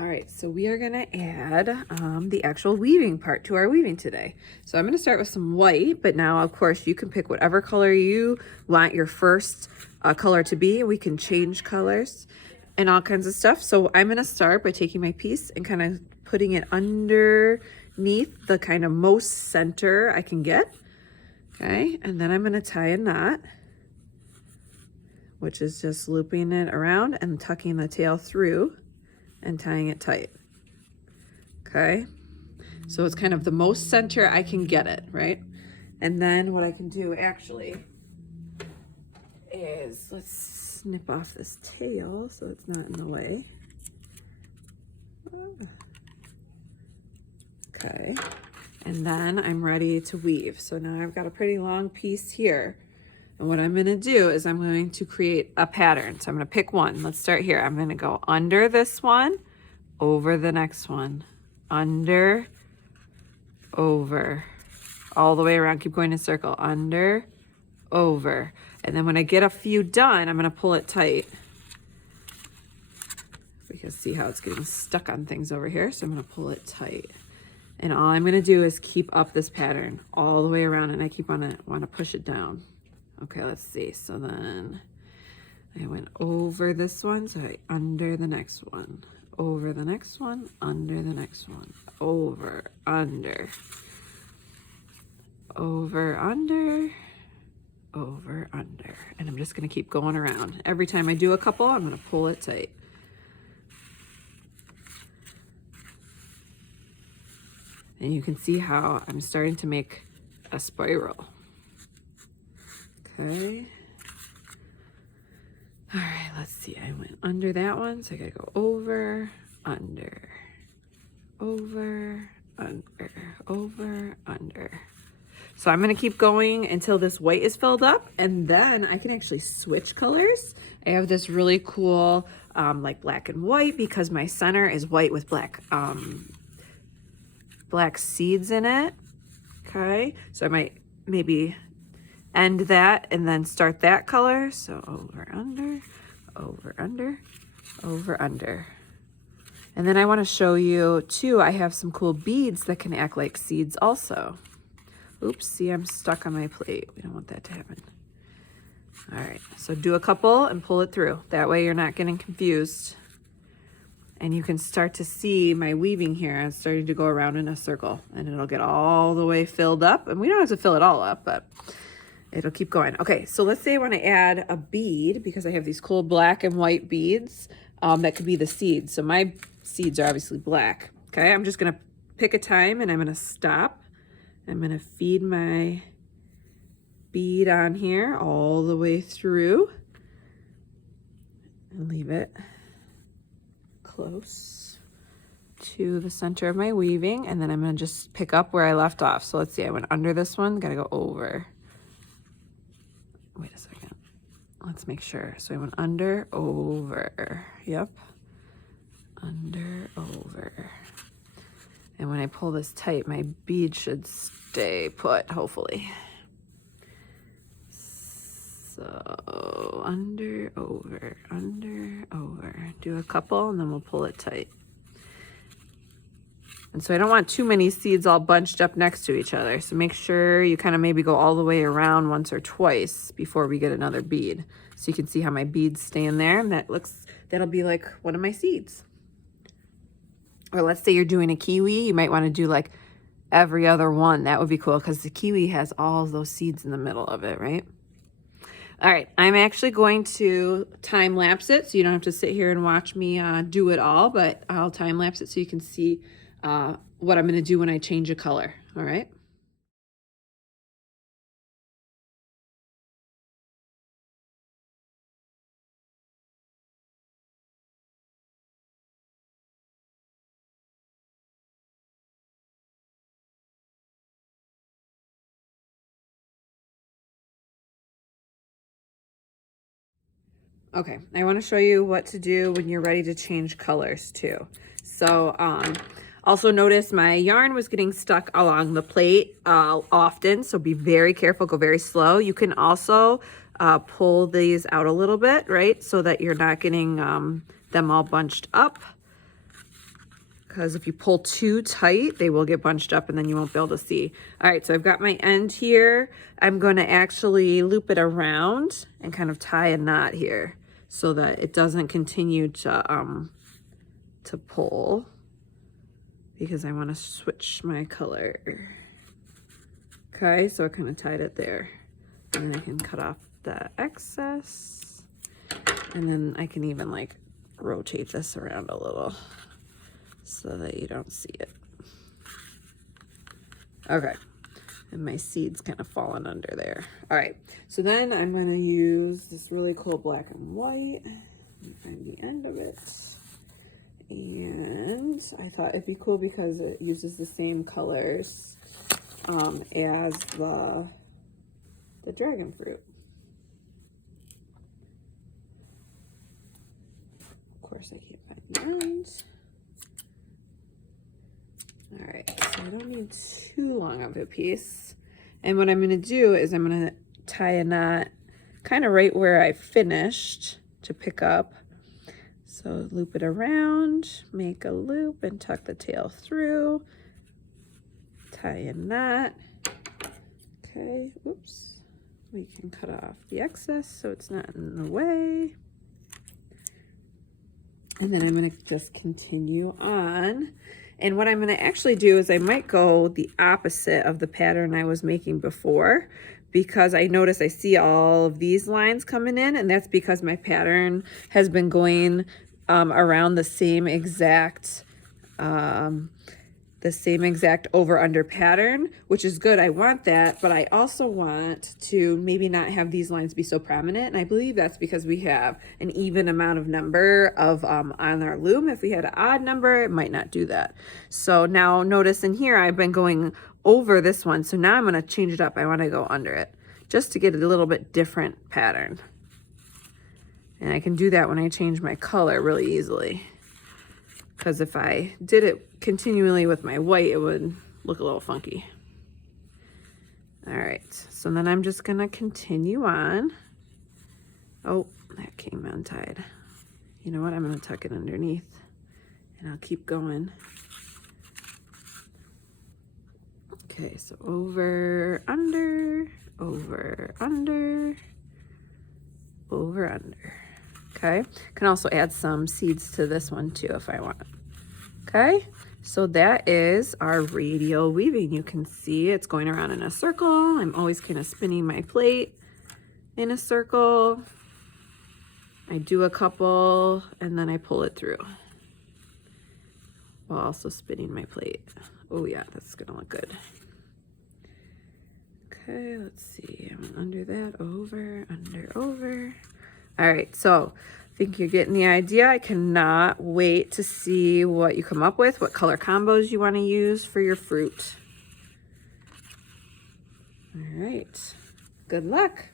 All right, so we are gonna add the actual weaving part to our weaving today. So I'm gonna start with some white, but now of course you can pick whatever color you want your first color to be. We can change colors and all kinds of stuff. So I'm gonna start by taking my piece and kind of putting it underneath the kind of most center I can get. Okay, and then I'm gonna tie a knot, which is just looping it around and tucking the tail through and tying it tight. Okay, so it's kind of the most center I can get it, right? And then what I can do actually is, let's snip off this tail so it's not in the way. Okay, and then I'm ready to weave. So now I've got a pretty long piece here. And what I'm gonna do is I'm going to create a pattern. So I'm gonna pick one. Let's start here. I'm gonna go under this one, over the next one, under, over, all the way around. Keep going in a circle, under, over. And then when I get a few done, I'm gonna pull it tight. We can see how it's getting stuck on things over here. So I'm gonna pull it tight. And all I'm gonna do is keep up this pattern all the way around, and I keep wanna push it down. Okay, let's see. So then I went over this one, so I under the next one, over the next one, under the next one, over, under, over, under, over, under. And I'm just gonna keep going around. Every time I do a couple, I'm gonna pull it tight. And you can see how I'm starting to make a spiral. Okay. All right, let's see. I went under that one, so I gotta go over, under, over, under, over, under. So I'm gonna keep going until this white is filled up, and then I can actually switch colors. I have this really cool like black and white, because my center is white with black black seeds in it. Okay, so I might maybe end that and then start that color. So over, under, over, under, over, under. And then I want to show you too, I have some cool beads that can act like seeds also. Oops, see, I'm stuck on my plate. We don't want that to happen. All right, so do a couple and pull it through. That way you're not getting confused. And you can start to see my weaving here. I'm starting to go around in a circle, and it'll get all the way filled up. And we don't have to fill it all up, but it'll keep going. Okay, so let's say I want to add a bead, because I have these cool black and white beads that could be the seeds. So my seeds are obviously black. Okay, I'm just gonna pick a time and I'm gonna stop. I'm gonna feed my bead on here all the way through and leave it close to the center of my weaving. And then I'm gonna just pick up where I left off. So let's see, I went under this one, gotta go over. Wait a second, let's make sure. So I went under, over, yep, under, over. And when I pull this tight, my bead should stay put, hopefully. So under, over, under, over. Do a couple and then we'll pull it tight. And so I don't want too many seeds all bunched up next to each other. So make sure you kind of maybe go all the way around once or twice before we get another bead. So you can see how my beads stay in there, and that'll be like one of my seeds. Or let's say you're doing a kiwi, you might want to do like every other one. That would be cool, because the kiwi has all those seeds in the middle of it, right? All right, I'm actually going to time lapse it, so you don't have to sit here and watch me do it all, but I'll time lapse it so you can see what I'm gonna do when I change a color, all right? Okay, I want to show you what to do when you're ready to change colors too. So also notice my yarn was getting stuck along the plate often, so be very careful, go very slow. You can also pull these out a little bit, right? So that you're not getting them all bunched up. because if you pull too tight, they will get bunched up and then you won't be able to see. All right, so I've got my end here. I'm going to actually loop it around and kind of tie a knot here so that it doesn't continue to pull, because I want to switch my color. Okay, so I kind of tied it there. And then I can cut off the excess. And then I can even like rotate this around a little so that you don't see it. Okay, and my seed's kind of falling under there. All right, so then I'm gonna use this really cool black and white. Find the end of it. And I thought it'd be cool because it uses the same colors as the dragon fruit. Of course, I can't find the end. All right, so I don't need too long of a piece. And what I'm going to do is I'm going to tie a knot kind of right where I finished to pick up. So loop it around, make a loop, and tuck the tail through. Tie a knot. Okay, oops. We can cut off the excess so it's not in the way. And then I'm going to just continue on. And what I'm going to actually do is I might go the opposite of the pattern I was making before, because I notice I see all of these lines coming in, and that's because my pattern has been going around the same exact over under pattern, which is good. I want that, but I also want to maybe not have these lines be so prominent. And I believe that's because we have an even amount of number of on our loom. If we had an odd number, it might not do that. So now notice in here, I've been going over this one. So now I'm going to change it up. I want to go under it just to get a little bit different pattern. And I can do that when I change my color really easily. Because if I did it continually with my white, it would look a little funky. All right, so then I'm just gonna continue on. Oh, that came untied. You know what, I'm gonna tuck it underneath and I'll keep going. Okay, so over, under, over, under, over, under. Okay, can also add some seeds to this one too if I want. Okay, so that is our radial weaving. You can see it's going around in a circle. I'm always kind of spinning my plate in a circle. I do a couple and then I pull it through while also spinning my plate. Oh yeah, that's gonna look good. Okay, let's see, I'm under that, over, under, over. All right, so I think you're getting the idea. I cannot wait to see what you come up with, what color combos you want to use for your fruit. All right, good luck.